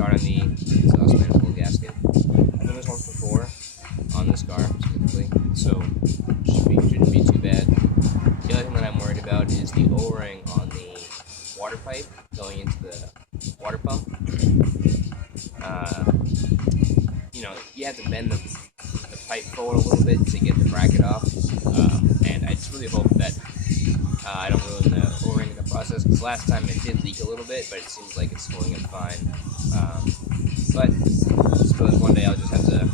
start on the exhaust manifold gasket. I've done this once before on this car specifically, so shouldn't be too bad. The other thing that I'm worried about is the O-ring on the water pipe going into the water pump. You have to bend the pipe forward a little bit to get the bracket off, and I just really hope that I don't ruin the O-ring in the process, because last time it did leak a little bit, but it seems like it's holding up fine. But I suppose one day I'll just have to,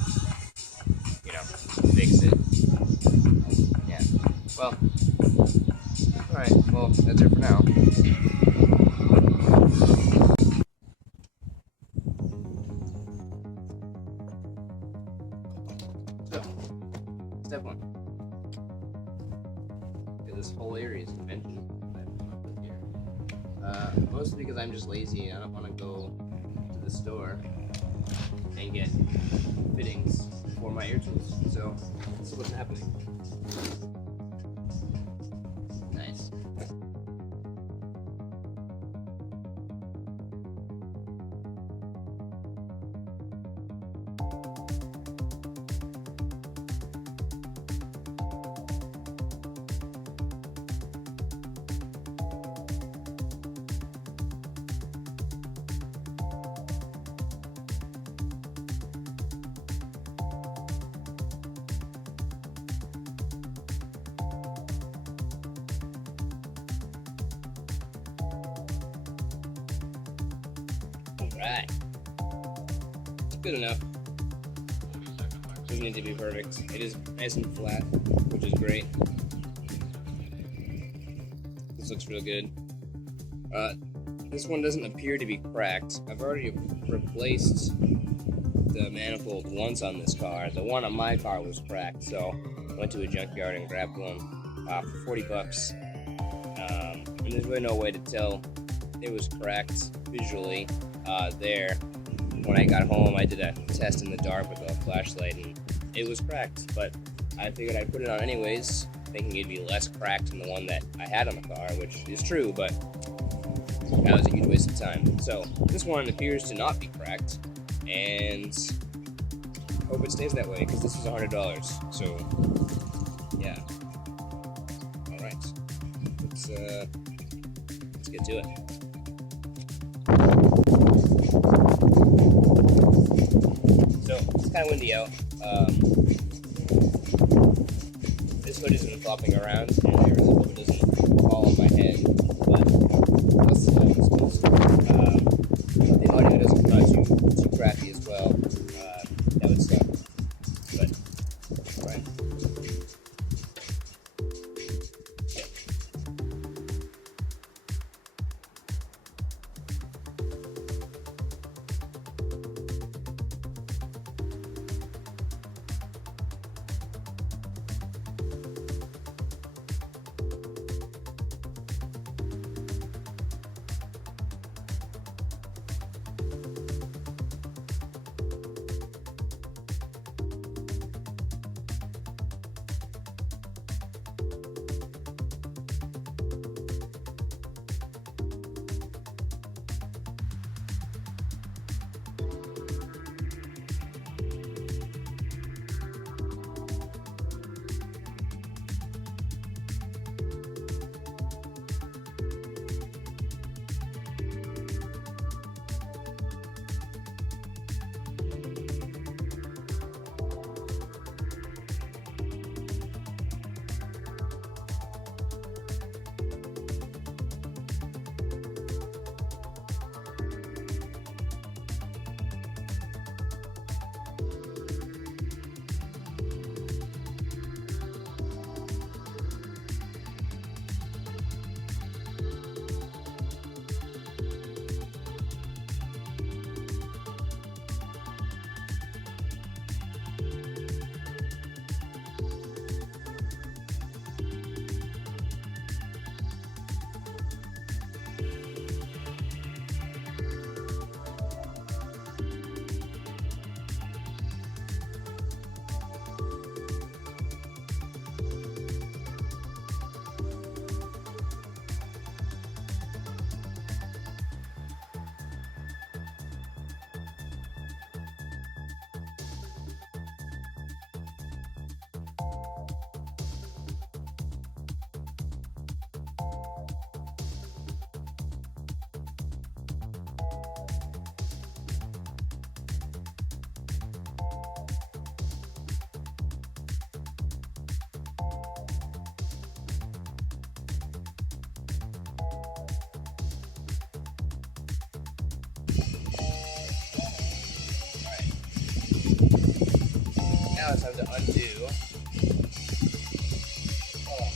fix it. Yeah. Well, alright, well, that's it for now. So, step one. This whole area is invention that I've come up with here. Mostly because I'm just lazy and I don't want to go to the store and get fittings for my air tools. So, this is what's happening. Nice. Alright. It's good enough. Doesn't need to be perfect. It is nice and flat, which is great. This looks real good. This one doesn't appear to be cracked. I've already replaced the manifold once on this car. The one on my car was cracked, so I went to a junkyard and grabbed one for 40 bucks. And there's really no way to tell it was cracked visually there. When I got home, I did a test in the dark with a flashlight, and it was cracked, but I figured I'd put it on anyways, thinking it'd be less cracked than the one that I had on the car, which is true, but that was a huge waste of time. So this one appears to not be cracked, and hope it stays that way, because this was $100. So yeah. All right, let's get to it. So it's kind of windy out. This hood isn't flopping around, and I really hope it doesn't fall on my head. But that's the I suppose. The audio doesn't sound too crappy as well. That would suck. But right. Now it's time to undo. Oh,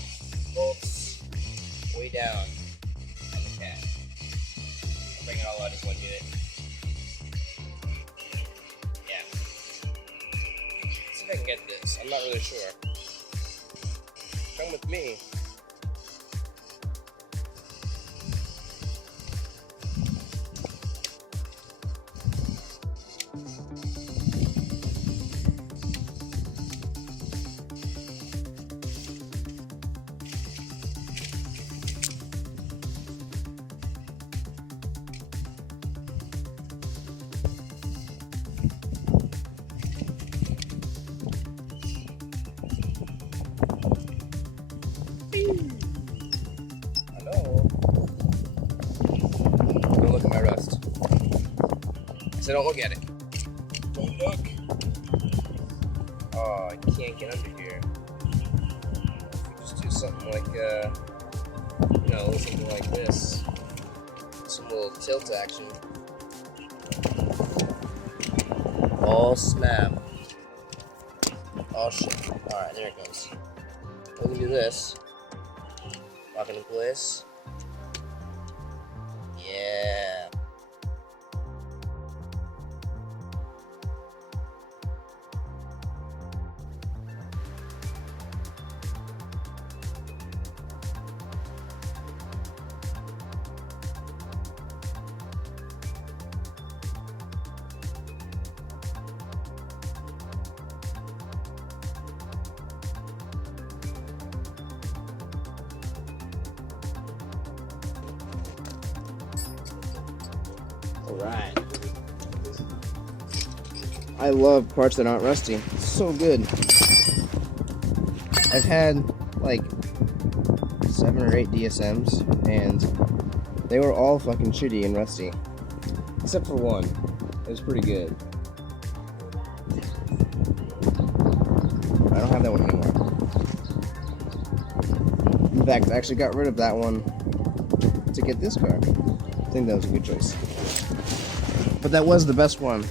bolts way down on the cat. I'll bring it all out as one unit. Yeah. Let's see if I can get this. I'm not really sure. Come with me. Hello. Don't look at my rust. So don't look at it. Don't look. Oh, I can't get under here. Just do something like, something like this. Some little tilt action. Oh, snap. Oh, shit. Alright, there it goes. We can do this. Lock into place. Yeah. Alright. I love parts that aren't rusty. It's so good. I've had like 7 or 8 DSMs and they were all fucking shitty and rusty. Except for one. It was pretty good. I don't have that one anymore. In fact, I actually got rid of that one to get this car. I think that was a good choice. But that was the best one.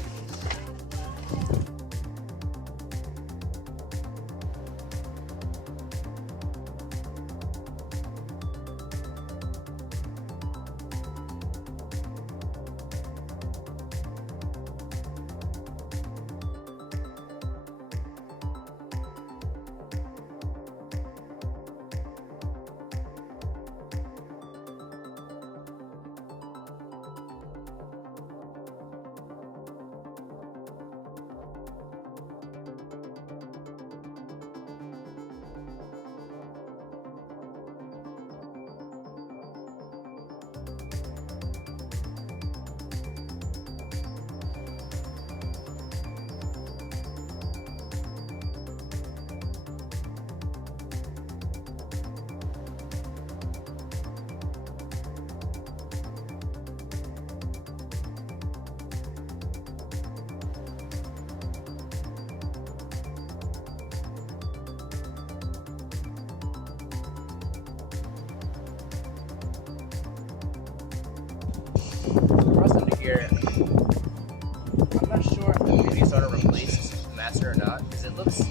Rust under here, I'm not sure if the previous owner replaced the master or not, because it looks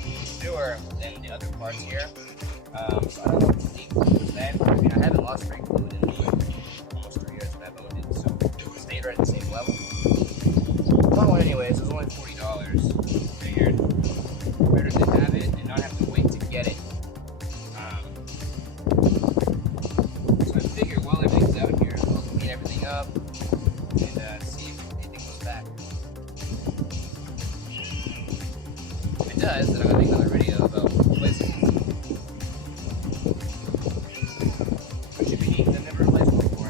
newer than the other parts here. So I don't know if the leak was bad. I mean, I haven't lost brake fluid in almost 3 years, but I've owned it, so it stayed right at the same level. Bought one anyways, it was only $40. Figured better to have it and not have to wait to get it. So I figured while everything's out here, I'll clean everything up and see if anything goes back. If it does, then I'm gonna make another video about replacing it. Which should be neat, 'cause I've never replaced one before.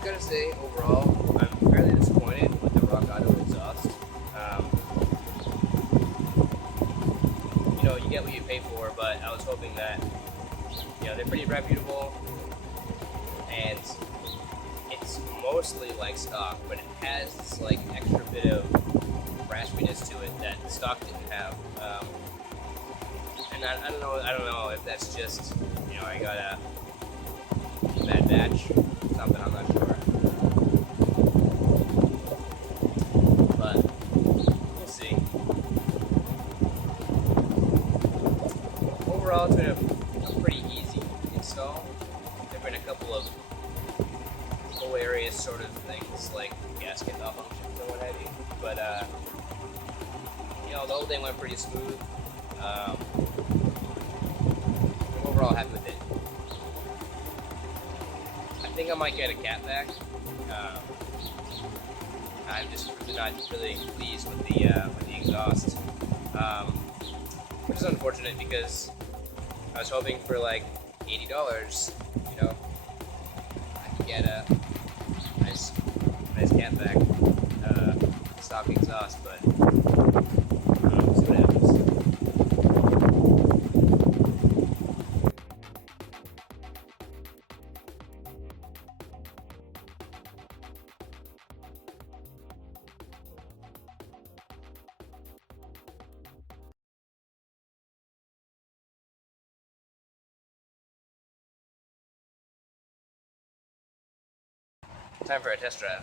I've got to say, overall, I'm fairly disappointed with the Rock Auto exhaust. You get what you pay for, but I was hoping that, they're pretty reputable, and it's mostly like stock, but it has this like extra bit of raspiness to it that stock didn't have. And I don't know if that's just, I got a bad batch, something, I'm not sure. But we'll see. Overall, it's been a pretty easy install. There have been a couple of hilarious sort of things like gasket malfunctions and what have you. But the whole thing went pretty smooth. I'm overall happy with it. I think I might get a catback. I'm just really not really pleased with the exhaust, which is unfortunate because I was hoping for like $80. I could get a nice catback stock exhaust, but we'll see what happens. Time for a test drive.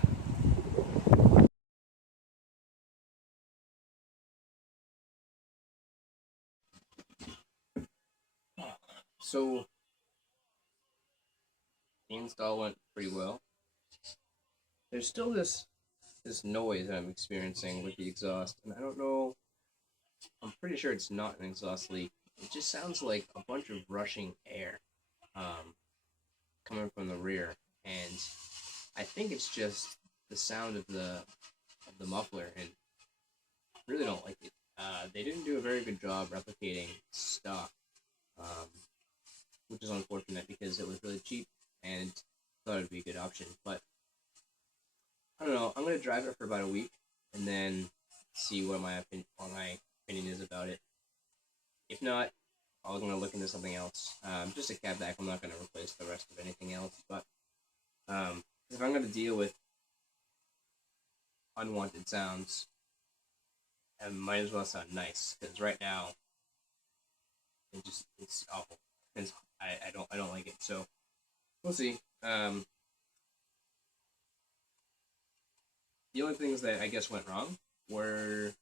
So the install went pretty well. There's still this noise that I'm experiencing with the exhaust, and I don't know. I'm pretty sure it's not an exhaust leak. It just sounds like a bunch of rushing air coming from the rear, and I think it's just the sound of the muffler, and I really don't like it. They didn't do a very good job replicating stock, which is unfortunate because it was really cheap and thought it would be a good option. But I don't know. I'm gonna drive it for about a week and then see what my opinion is about it. If not, I'm gonna look into something else. Just a catback. I'm not gonna replace the rest of anything else. But if I'm gonna deal with unwanted sounds, I might as well sound nice because right now it's awful. I don't like it. So we'll see. The only things that I guess went wrong were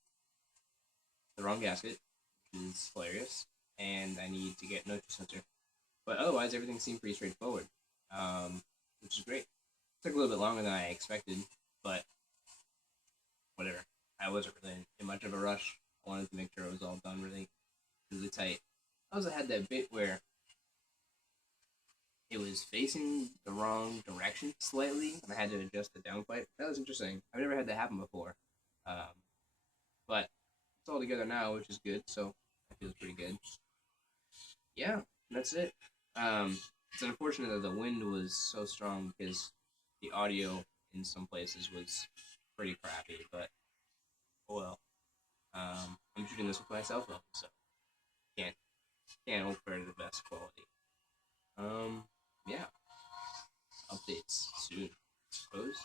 the wrong gasket, which is hilarious, and I need to get an nitro sensor. But otherwise, everything seemed pretty straightforward, which is great. It took a little bit longer than I expected, but whatever. I wasn't really in much of a rush. I wanted to make sure it was all done really tight. I also had that bit where it was facing the wrong direction slightly, and I had to adjust the downpipe. That was interesting. I've never had that happen before. But it's all together now, which is good, so that feels pretty good. Yeah, that's it. It's unfortunate that the wind was so strong because the audio in some places was pretty crappy, but oh well. I'm shooting this with my cell phone, so can't hope for the best quality. Yeah, updates soon, I suppose.